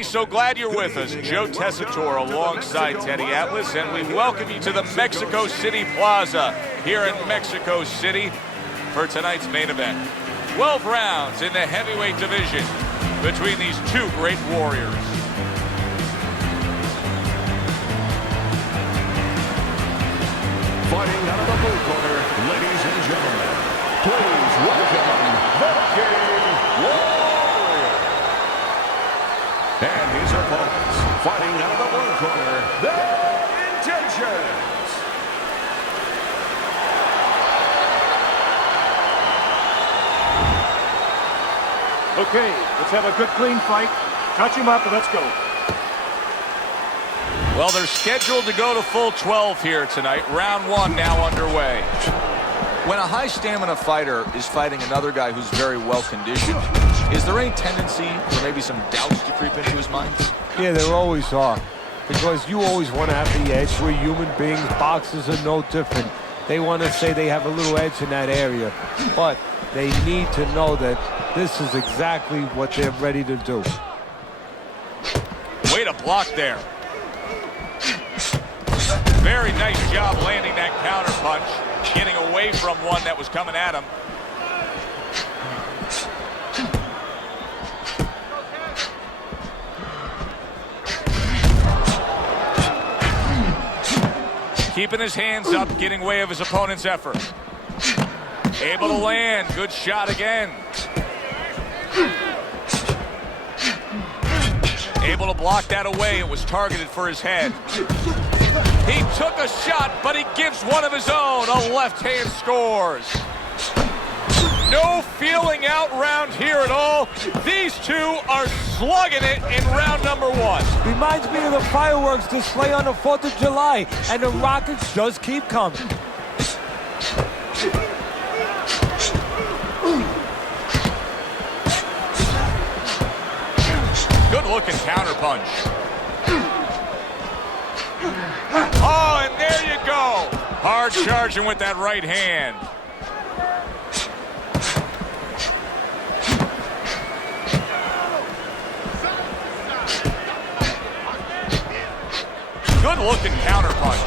everybody. So glad you're with us. Joe Tessitore alongside Teddy Atlas, and we welcome you to the Mexico City Plaza here in Mexico City for tonight's main event. 12 rounds in the heavyweight division between these two great warriors. Fighting out of the blue corner, ladies and gentlemen, please welcome the King Warrior. And his opponents, fighting out of the blue corner, their intentions. Okay, let's have a good, clean fight. Touch him up and let's go. Well, they're scheduled to go to full 12 here tonight. Round one now underway. When a high stamina fighter is fighting another guy who's very well conditioned, is there any tendency for maybe some doubts to creep into his mind? Yeah, there always are. Because you always want to have the edge. We're human beings. Boxers are no different. They want to say they have a little edge in that area. But they need to know that this is exactly what they're ready to do. Way to block there. Very nice job landing that counter punch, getting away from one that was coming at him. Keeping his hands up, getting way of his opponent's effort. Able to land, good shot again. Able to block that away, it was targeted for his head. He took a shot, but he gives one of his own. A left hand scores. No feeling out round here at all. These two are slugging it in round number one. Reminds me of the fireworks display on the 4th of July, and the rockets just keep coming. Good looking counter punch. Oh, and there you go. Hard charging with that right hand. Good looking counter punch.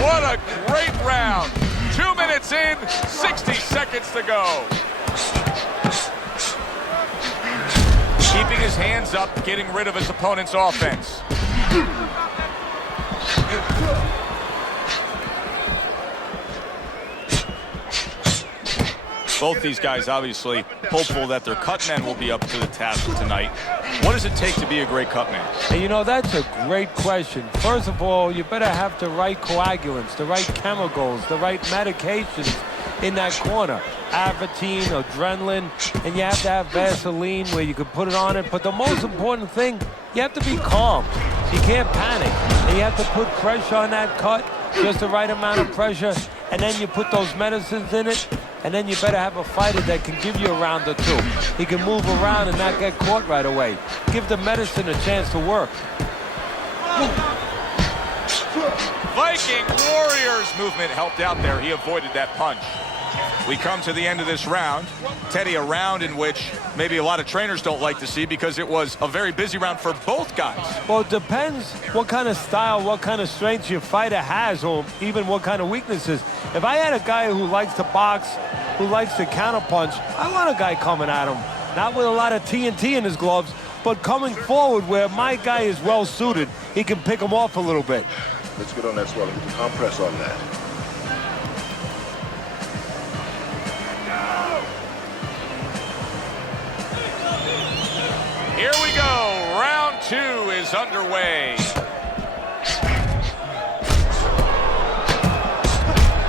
What a great round. 2 minutes in, 60 seconds to go. Keeping his hands up, getting rid of his opponent's offense. Both these guys obviously hopeful that their cut men will be up to the task tonight. What does it take to be a great cut man? And you know, that's a great question. First of all, you better have the right coagulants, the right chemicals, the right medications in that corner. Avatine, adrenaline, and you have to have Vaseline where you can put it on it. But the most important thing, you have to be calm. You can't panic. And you have to put pressure on that cut, just the right amount of pressure, and then you put those medicines in it. And then you better have a fighter that can give you a round or two. He can move around and not get caught right away. Give the medicine a chance to work. Viking Warriors movement helped out there. He avoided that punch. We come to the end of this round. Teddy, a round in which maybe a lot of trainers don't like to see because it was a very busy round for both guys. Well, it depends what kind of style, what kind of strength your fighter has, or even what kind of weaknesses. If I had a guy who likes to box, who likes to counterpunch, I want a guy coming at him. Not with a lot of TNT in his gloves, but coming forward where my guy is well suited. He can pick him off a little bit. Let's get on that swelling. Compress on that. Here we go. Round two is underway.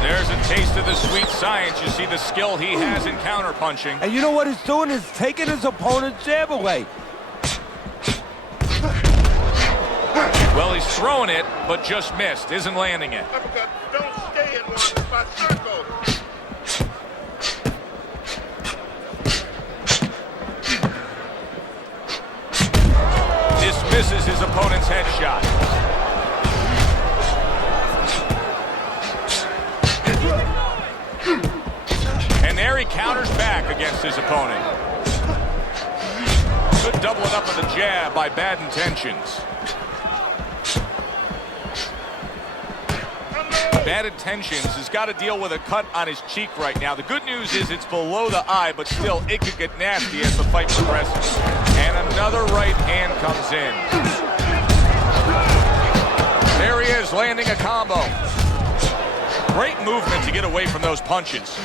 There's a taste of the sweet science. You see the skill he has in counterpunching. And you know what he's doing? He's taking his opponent's jab away. Well, he's throwing it, but just missed. Isn't landing it. Don't stay in one spot. Circle. Misses his opponent's headshot. And there he counters back against his opponent. Good doubling up of the jab by Bad Intentions. Bad Intentions has got to deal with a cut on his cheek right now. The good news is it's below the eye, but still it could get nasty as the fight progresses. And another right hand comes in. There he is, landing a combo. Great movement to get away from those punches.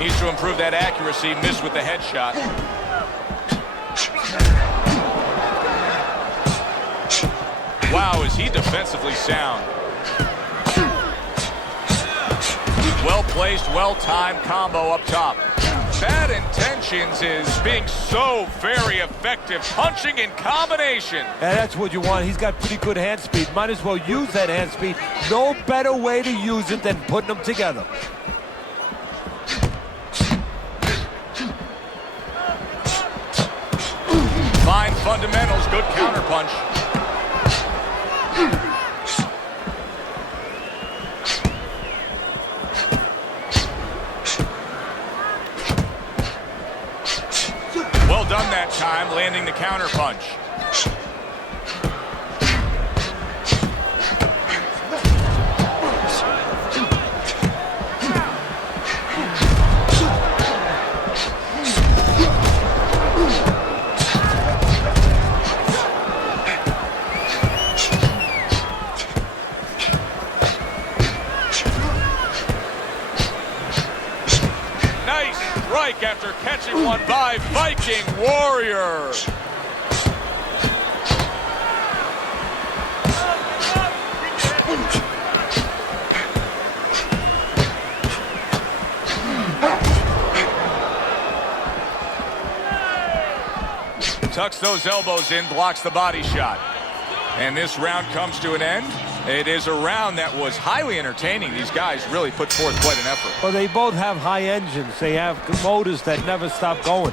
Needs to improve that accuracy. Missed with the headshot. Wow, is he defensively sound. Well-placed, well-timed combo up top. Bad Intentions is being so very effective, punching in combination. And that's what you want. He's got pretty good hand speed. Might as well use that hand speed. No better way to use it than putting them together. Fine fundamentals, good counterpunch. Well done that time, landing the counterpunch. After catching one by Viking Warrior. Tucks those elbows in, blocks the body shot. And this round comes to an end. It is a round that was highly entertaining. These guys really put forth quite an effort. Well, they both have high engines. They have motors that never stop going.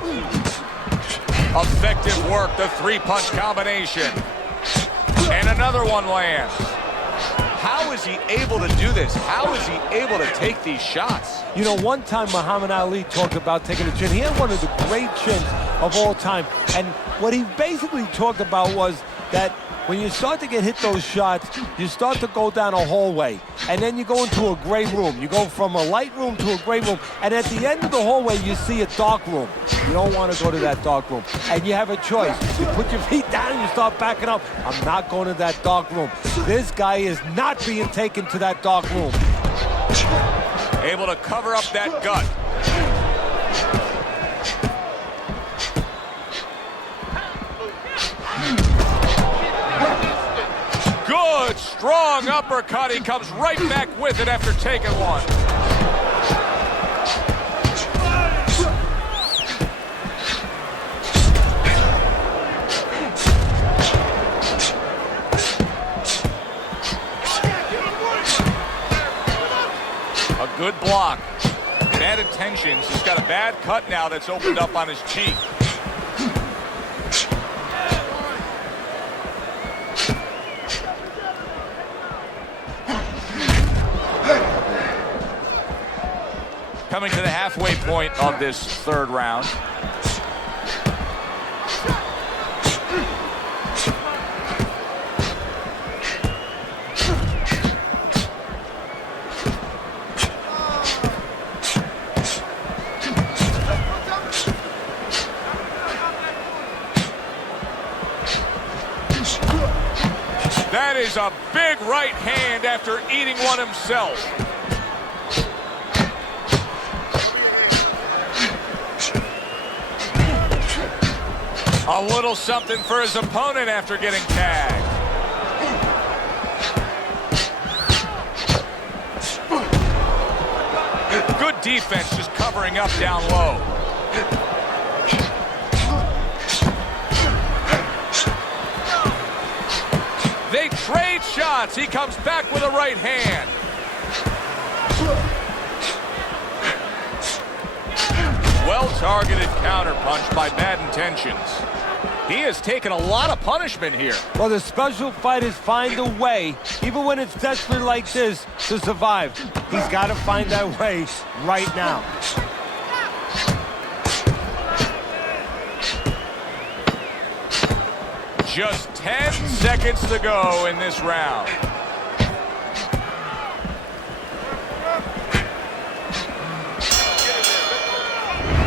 Effective work, the three-punch combination. And another one lands. How is he able to do this? How is he able to take these shots? You know, one time Muhammad Ali talked about taking a chin. He had one of the great chins of all time. And what he basically talked about was that when you start to get hit those shots, you start to go down a hallway, and then you go into a gray room. You go from a light room to a gray room, and at the end of the hallway, you see a dark room. You don't want to go to that dark room, and you have a choice. You put your feet down and you start backing up. I'm not going to that dark room. This guy is not being taken to that dark room. Able to cover up that gut. Good, strong uppercut. He comes right back with it after taking one. A good block. Bad Intentions. He's got a bad cut now that's opened up on his cheek. Coming to the halfway point of this third round. That is a big right hand after eating one himself. A little something for his opponent after getting tagged. Good defense, just covering up down low. trade shots. He comes back with a right hand. Well-targeted counterpunch by Bad Intentions. He has taken a lot of punishment here. Well, the special fighters find a way, even when it's desperate like this, to survive. He's got to find that way right now. Just 10 seconds to go in this round.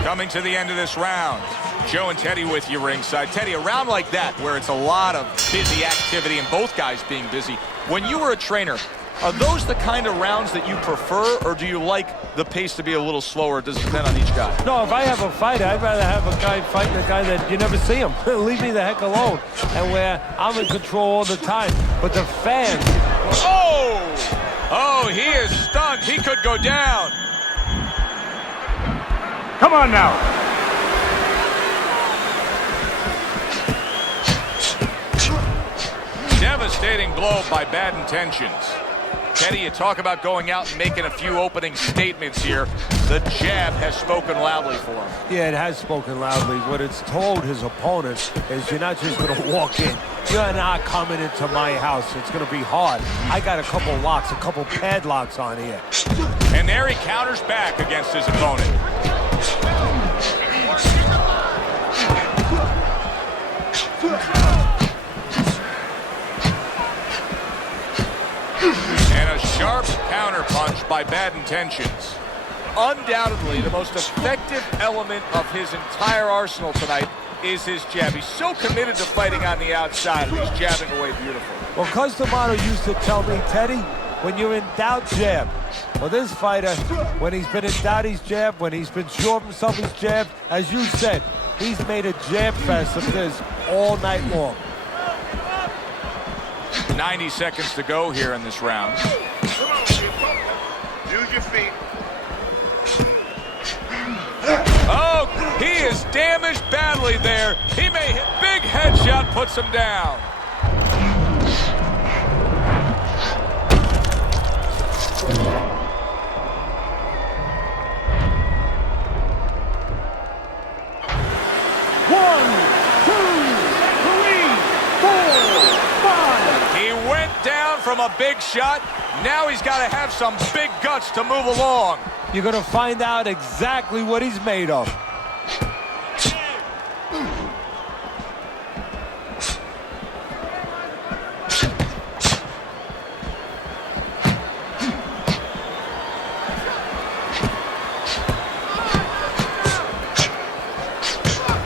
Coming to the end of this round. Joe and Teddy with you ringside. Teddy, a round like that where it's a lot of busy activity and both guys being busy. When you were a trainer, are those the kind of rounds that you prefer, or do you like the pace to be a little slower? Does it depend on each guy? No, if I have a fight, I'd rather have a guy fighting a guy that you never see him. Leave me the heck alone. And where I'm in control all the time. But the fans... Oh, he is stunned. He could go down. Come on now. Devastating blow by Bad Intentions. Teddy, you talk about going out and making a few opening statements here. The jab has spoken loudly for him. Yeah, it has spoken loudly. What it's told his opponents is you're not just going to walk in. You're not coming into my house. It's going to be hard. I got a couple locks, a couple padlocks on here. And there he counters back against his opponent. And a sharp counterpunch by Bad Intentions. Undoubtedly, the most effective element of his entire arsenal tonight is his jab. He's so committed to fighting on the outside, and he's jabbing away beautifully. Well, Customato used to tell me, Teddy, when you're in doubt, jab. Well, this fighter, when he's been in doubt, he's jabbed. When he's been sure of himself, he's jabbed. As you said, he's made a jab fest of this all night long. 90 seconds to go here in this round. Come on, people. Use your feet. Oh, he is damaged badly there. He may hit big headshot, puts him down. One, two, three, four, five. He went down from a big shot. Now he's got to have some big guts to move along. You're going to find out exactly what he's made of.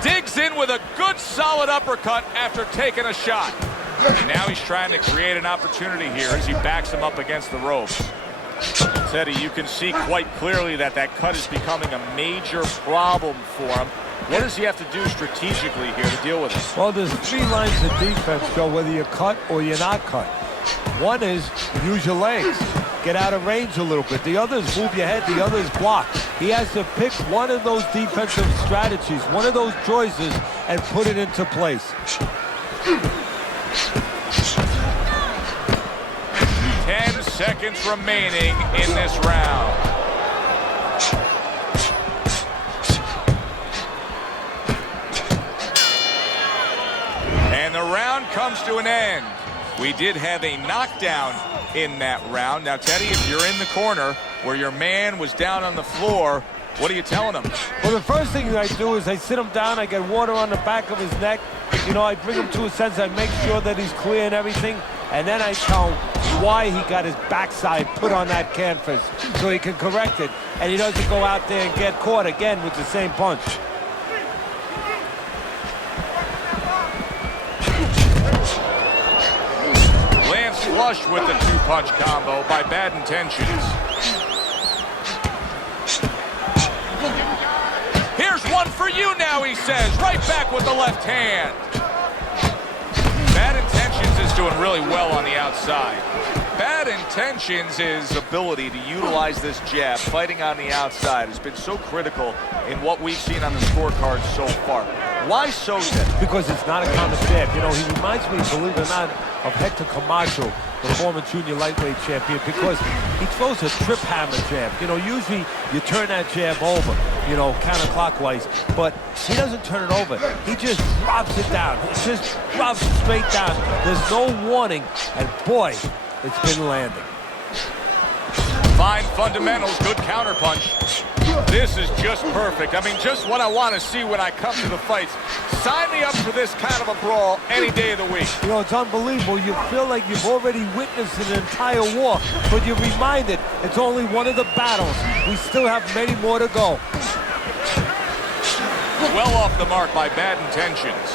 Digs in with a good solid uppercut after taking a shot. Now he's trying to create an opportunity here as he backs him up against the ropes. Teddy, you can see quite clearly that that cut is becoming a major problem for him. What does he have to do strategically here to deal with it? Well, there's three lines of defense, Joe, whether you're cut or you're not cut. One is use your legs, get out of range a little bit. The other is move your head, the other is block. He has to pick one of those defensive strategies, one of those choices, and put it into place. 10 seconds remaining in this round. And the round comes to an end. We did have a knockdown in that round. Now, Teddy, if you're in the corner where your man was down on the floor, what are you telling him? Well, the first thing I do is I sit him down, I get water on the back of his neck. You know, I bring him to a sense, I make sure that he's clear and everything. And then I tell him why he got his backside put on that canvas so he can correct it. And he doesn't go out there and get caught again with the same punch. Lands flush with the two-punch combo by Bad Intentions. Here's one for you now, he says. Right back with the left hand. Bad Intentions is doing really well on the outside. Bad Intentions' ability to utilize this jab, fighting on the outside, has been so critical in what we've seen on the scorecard so far. Why so then? Because it's not a common jab. You know, he reminds me, believe it or not, of Hector Camacho, the former junior lightweight champion, because he throws a trip hammer jab. You know, usually you turn that jab over, you know, counterclockwise, but he doesn't turn it over. He just drops it down. He just drops it straight down. There's no warning, and boy, it's been landing. Fine fundamentals, good counterpunch. This is just perfect. I mean, just what I want to see when I come to the fights. Sign me up for this kind of a brawl any day of the week. You know, it's unbelievable. You feel like you've already witnessed an entire war, but you're reminded it's only one of the battles. We still have many more to go. Well off the mark by bad intentions.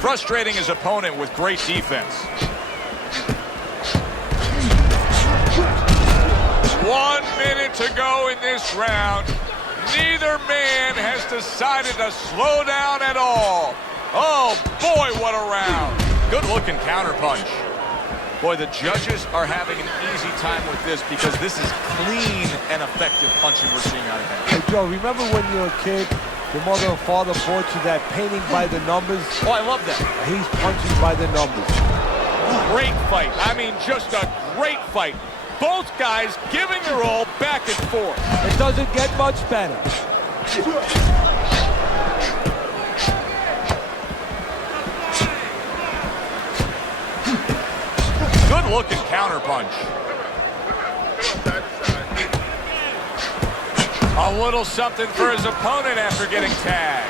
Frustrating his opponent with great defense. 1 minute to go in this round. Neither man has decided to slow down at all. Oh boy, what a round. Good looking counterpunch. Boy, the judges are having an easy time with this because this is clean and effective punching we're seeing out of him. Hey Joe, remember when you were a kid? Your mother and father bought you that painting by the numbers? Oh, I love that. He's punching by the numbers. Great fight. I mean, just a great fight. Both guys giving their all back and forth. It doesn't get much better. Good looking counterpunch. A little something for his opponent after getting tagged.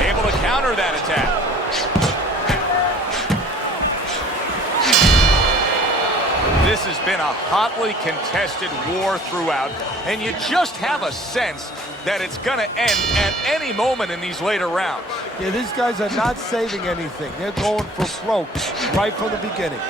Able to counter that attack. This has been a hotly contested war throughout, and you just have a sense that it's going to end at any moment in these later rounds. Yeah, these guys are not saving anything. They're going for broke right from the beginning.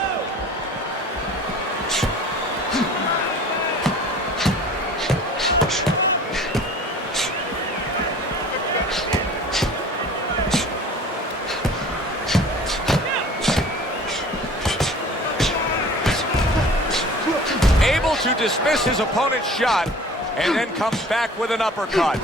To dismiss his opponent's shot and then comes back with an uppercut.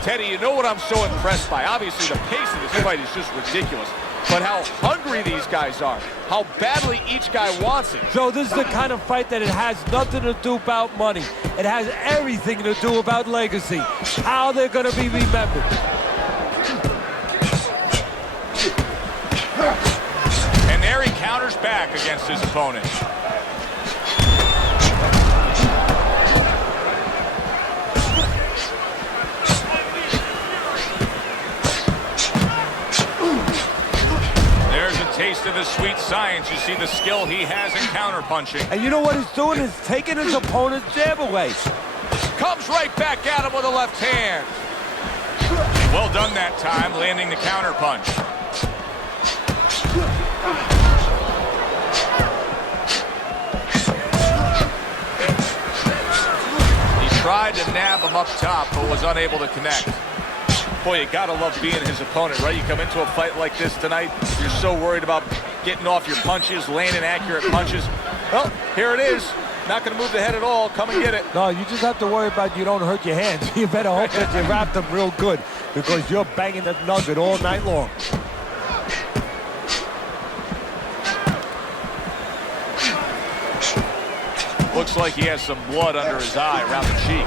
Teddy, you know what I'm so impressed by? Obviously, the pace of this fight is just ridiculous, but how hungry these guys are, how badly each guy wants it. So this is the kind of fight that it has nothing to do about money. It has everything to do about legacy, how they're going to be remembered. And there he counters back against his opponent. Taste of the sweet science. You see the skill he has in counterpunching. And you know what he's doing? Is taking his opponent's jab away. Comes right back at him with a left hand. Well done that time, landing the counterpunch. He tried to nab him up top, but was unable to connect. Boy, you gotta love being his opponent, right? You come into a fight like this tonight, you're so worried about getting off your punches, landing accurate punches. Well, here it is. Not gonna move the head at all. Come and get it. No, you just have to worry about you don't hurt your hands. You better hope that you wrap them real good because you're banging that nugget all night long. Looks like he has some blood under his eye around the cheek.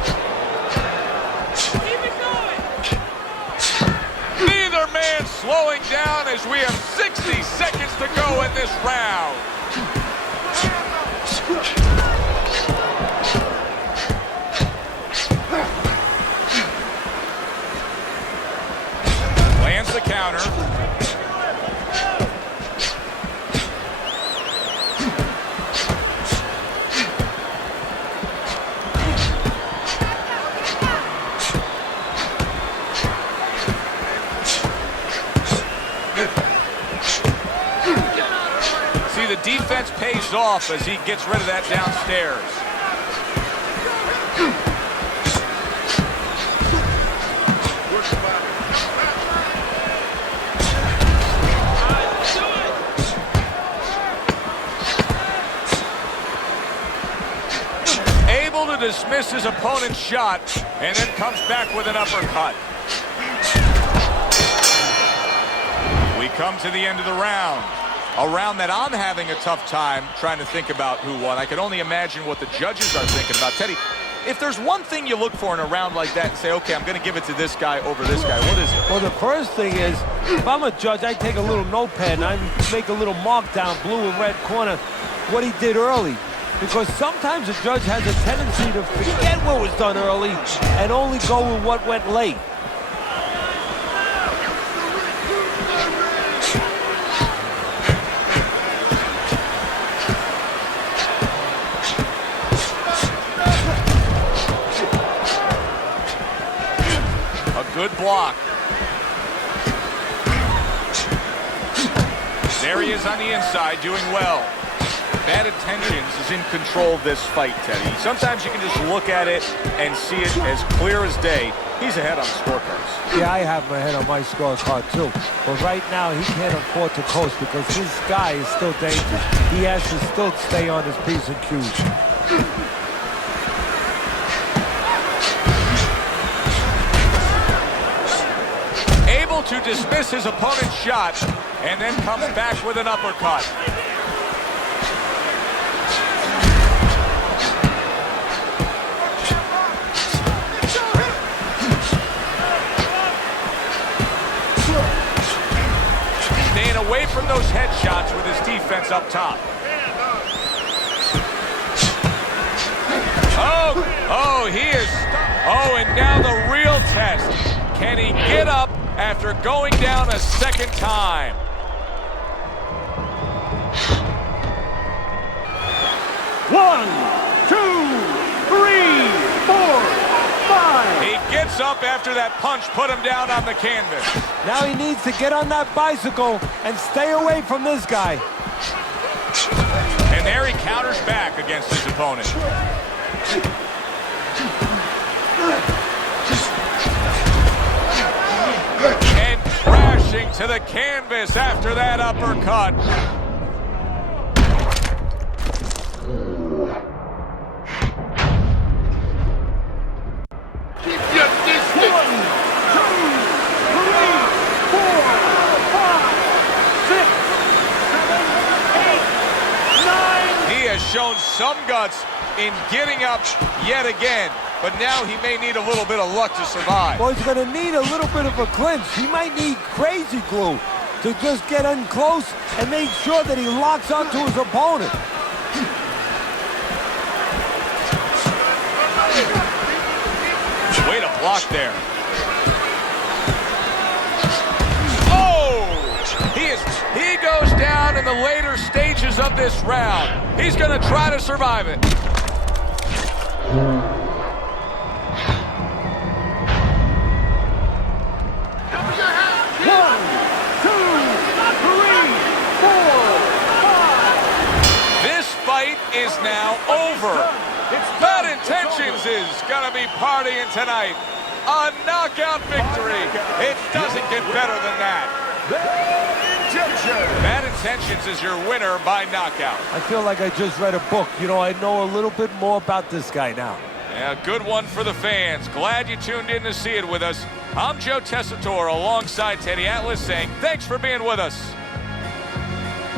Neither man slowing down as we have 60 seconds to go in this round. Lands the counter. The defense pays off as he gets rid of that downstairs. dismiss his opponent's shot and then comes back with an uppercut. We come to the end of the round. A round that I'm having a tough time trying to think about who won. I can only imagine what the judges are thinking about. Teddy, if there's one thing you look for in a round like that and say, okay, I'm going to give it to this guy over this guy, what is it? Well, the first thing is, if I'm a judge, I take a little notepad and I make a little mark down blue and red corner what he did early. Because sometimes a judge has a tendency to forget what was done early and only go with what went late. Good block. There he is on the inside, doing well. Bad Intentions is in control of this fight, Teddy. Sometimes you can just look at it and see it as clear as day. He's ahead on the scorecards. Yeah, I have my head on my scorecard too. But right now, he can't afford to coast because his guy is still dangerous. He has to still stay on his P's and Q's. To dismiss his opponent's shot and then comes back with an uppercut. Staying away from those headshots with his defense up top. Oh, he is. Oh, and now the real test. Can he get up after going down a second time? One, two, three, four, five. He gets up after that punch put him down on the canvas. Now he needs to get on that bicycle and stay away from this guy. And there he counters back against his opponent. And crashing to the canvas after that uppercut. Keep your distance. 1, 2, 3, 4, 5, 6, 7, 8, 9. He has shown some guts in getting up yet again, but now he may need a little bit of luck to survive. Well, he's going to need a little bit of a clinch. He might need crazy glue to just get in close and make sure that he locks onto his opponent. Way to block there. Oh! He goes down in the later stages of this round. He's going to try to survive it. Is now over. Bad Intentions is gonna be partying tonight. A knockout victory. It doesn't get better than that. Bad Intentions is your winner by knockout. I feel like I just read a book. You know, I know a little bit more about this guy now. Yeah, good one for the fans. Glad you tuned in to see it with us. I'm Joe Tessitore alongside Teddy Atlas saying thanks for being with us.